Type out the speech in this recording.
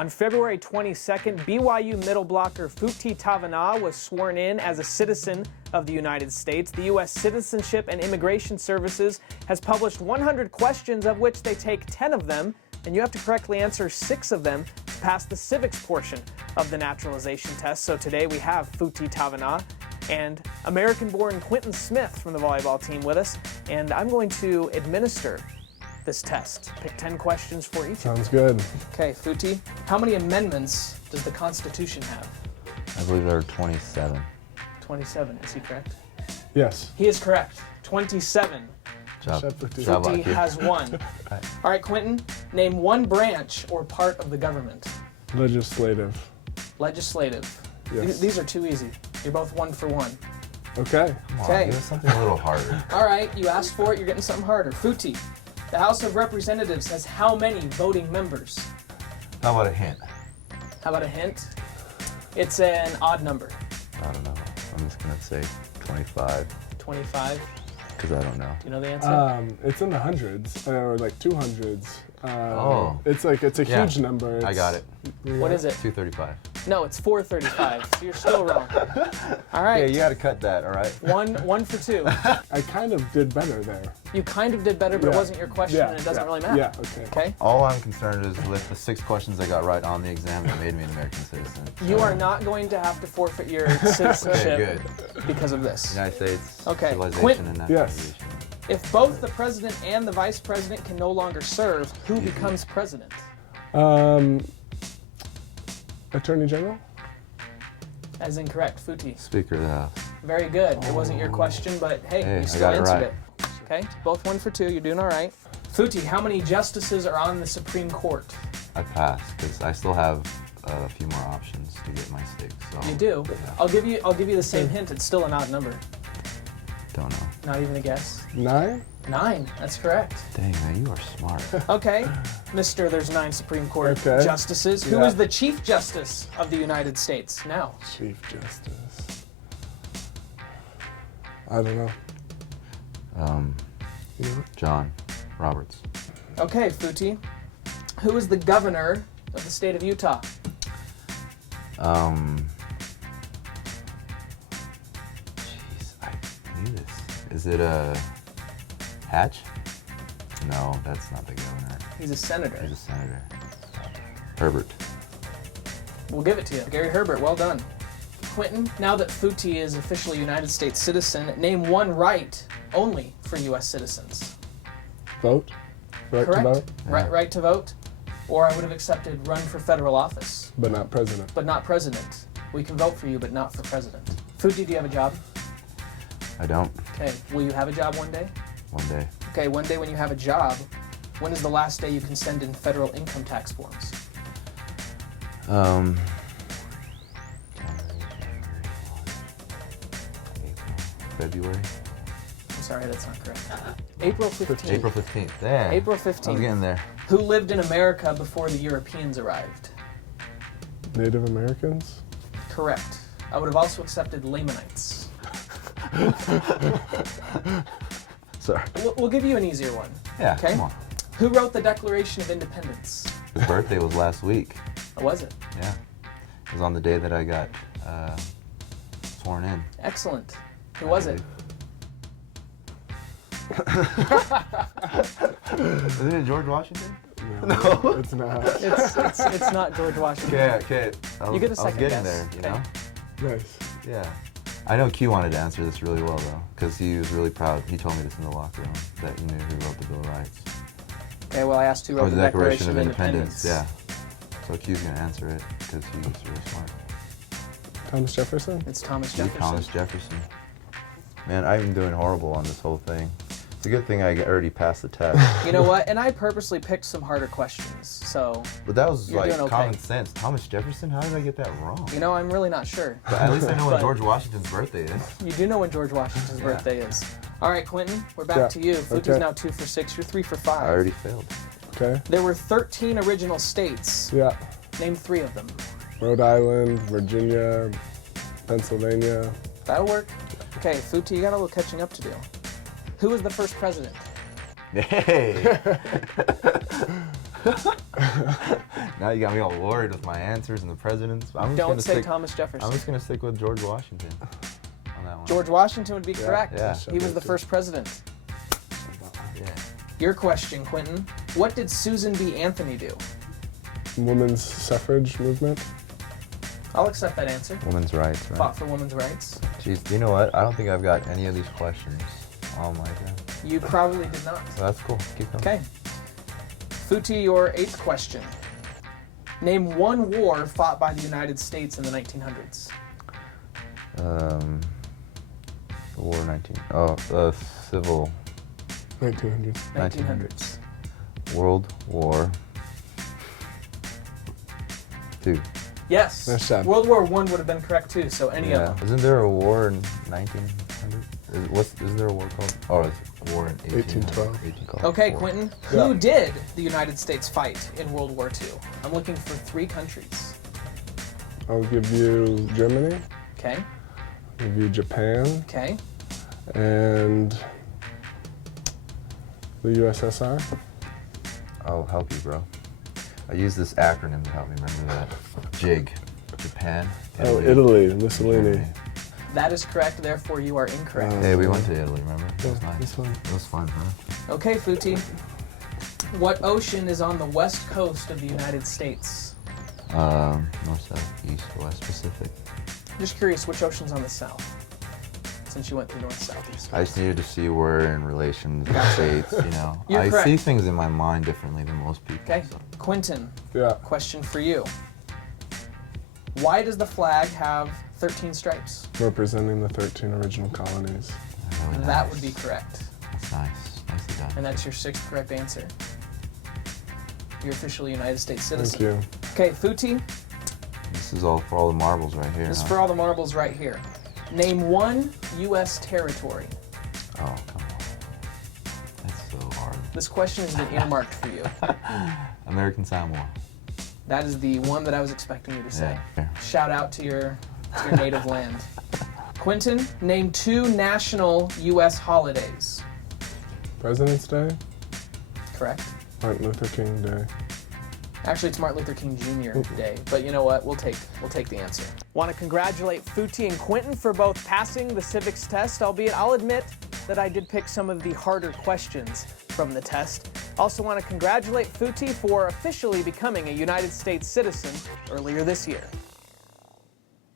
On February 22nd, BYU middle blocker Futi Tavana was sworn in as a citizen of the United States. The U.S. Citizenship and Immigration Services has published 100 questions, of which they take 10 of them, and you have to correctly answer 6 of them to pass the civics portion of the naturalization test. So today we have Futi Tavana and American-born Quentin Smith from the volleyball team with us, and I'm going to administer this test. Pick 10 questions for each. Sounds good. Okay, Futi, how many amendments does the Constitution have? I believe there are 27. 27, is he correct? Yes. He is correct. 27. Futi has won. All right, Quentin, name one branch or part of the government. Legislative. Legislative. Yes. These are too easy. You're both 1 for 1. Okay. Come on, Okay. give us something a little harder. All right, you asked for it, you're getting something harder. Futi, the House of Representatives has how many voting members? How about a hint? How about a hint? It's an odd number. I don't know. I'm just going to say 25. 25. Because I don't know. Do you know the answer? It's in the hundreds, or like 200s. It's a Yeah. huge number. I got it. What is it? 235. No, it's 435, so you're still wrong. All right. Yeah, you got to cut that, all right? One for 2. I kind of did better there. You kind of did better, but it Yeah. wasn't your question, Yeah, and it doesn't yeah, really matter. Yeah, okay. Okay? All I'm concerned is with the 6 questions I got right on the exam that made me an American citizen. You are not going to have to forfeit your citizenship because of this. United States, Okay. civilization, and naturalization. If both the president and the vice president can no longer serve, who becomes president? Attorney General? That is incorrect. Futi. Speaker of the House. Very good. It wasn't your question, but hey, Hey, you I still got it answered right. it. Okay, both 1 for 2. You're doing all right. Futi, how many justices are on the Supreme Court? I passed because I still have a few more options to get my 6. So You do. Yeah. I'll give you the same hint. It's still an odd number. Don't know. Not even a guess. 9? 9. That's correct. Dang, man, you are smart. Okay, Mister, there's 9 Supreme Court Okay. justices. Who Yeah. is the Chief Justice of the United States now? Chief Justice. I don't know. John Roberts. Okay, Futi. Who is the governor of the state of Utah? Jeez, I knew this. Is it Hatch? No, that's not the governor. He's a senator. He's a senator. Herbert. We'll give it to you. Gary Herbert, well done. Quentin, now that Futi is officially a United States citizen, name one right only for U.S. citizens. Vote? Right Correct? to vote? Yeah. Right to vote? Or I would have accepted run for federal office, But not president. but not president. We can vote for you, but not for president. Futi, do you have a job? I don't. Okay, will you have a job one day? One day. Okay, one day when you have a job, when is the last day you can send in federal income tax forms? January, February. I'm sorry, that's not correct. April 15th. April 15th. There. April I was 15th. getting there. Who lived in America before the Europeans arrived? Native Americans? Correct. I would have also accepted Lamanites. Sorry. We'll give you an easier one. Yeah, Okay. come on. Who wrote the Declaration of Independence? His birthday was last week. Or was it? Yeah. It was on the day that I got sworn in. Excellent. Who was it? Isn't it George Washington? No. It's not. It's not George Washington. Okay. You get a I was second getting guess. there, you know? Nice. Yeah. I know Q wanted to answer this really well, though, because he was really proud. He told me this in the locker room, that he knew who wrote the Bill of Rights. Okay, well, I asked who Or wrote the the Declaration of Independence. Yeah. So Q's going to answer it, because he's really smart. Thomas Jefferson? It's Thomas Q, Jefferson. Thomas Jefferson. Man, I've been doing horrible on this whole thing. It's a good thing I already passed the test. You know what? And I purposely picked some harder questions, so, But that was You're like doing okay. common sense. Thomas Jefferson? How did I get that wrong? you know, I'm really not sure. But at least I know when But- George Washington's birthday is. You do know when George Washington's Yeah. birthday is. All right, Quentin, we're back Yeah. to you. Futi's Okay. now 2 for 6. You're 3 for 5. I already failed. Okay. There were 13 original states. Yeah. Name 3 of them. Rhode Island, Virginia, Pennsylvania. That'll work. Okay, Futi, you got a little catching up to do. Who was the first president? Hey! Now you got me all worried with my answers and the presidents. Don't say Thomas Jefferson. I'm just gonna stick with George Washington on that one. George Washington would be correct. Yeah. He was the first president. Yeah. Your question, Quentin. What did Susan B. Anthony do? Women's suffrage movement. I'll accept that answer. Women's rights, right? Fought for women's rights. Jeez, you know what? I don't think I've got any of these questions on my thing. You probably did not. So that's cool. Keep going. Okay. Futi, your 8th question. Name one war fought by the United States in the 1900s. Civil. 1900s. 1900s. World War II. Yes. Nice job. World War I would have been correct too, so any of them. Isn't there a war in 1900? Is there a war called? Oh, it's a war in 1812. Okay, War. Quentin. Yeah. Who did the United States fight in World War II? I'm looking for 3 countries. I'll give you Germany. Okay. I'll give you Japan. Okay. And the USSR. I'll help you, bro. I use this acronym to help me remember that. JIG. Japan. Oh, Italy, Mussolini. Germany. That is correct, therefore you are incorrect. Hey, we went to Italy, remember? It was nice. This one. It was fun, huh? Okay, Futi. What ocean is on the west coast of the United States? North, south, east, west, Pacific. Just curious, which ocean's on the south? Since you went through north, south, east, I just needed to see where in relation to the states, you know. You're I correct. see things in my mind differently than most people. Okay. So. Quentin, Yeah. question for you. Why does the flag have 13 stripes? Representing the 13 original colonies. Really That nice. would be correct. That's nice. Nicely done. And that's your 6th correct answer. You're officially a United States citizen. Thank you. Okay, Futi, This is all for all the marbles right here. this is huh? for all the marbles right here. Name one U.S. territory. Oh, come on. That's so hard. This question has been earmarked for you. American Samoa. That is the one that I was expecting you to say. Yeah. Shout out to your native land. Quentin, name 2 national U.S. holidays. President's Day. Correct. Martin Luther King Day. Actually, it's Martin Luther King Jr. Day, but you know what? We'll take the answer. Want to congratulate Futi and Quentin for both passing the civics test, albeit I'll admit that I did pick some of the harder questions from the test. Also want to congratulate Futi for officially becoming a United States citizen earlier this year.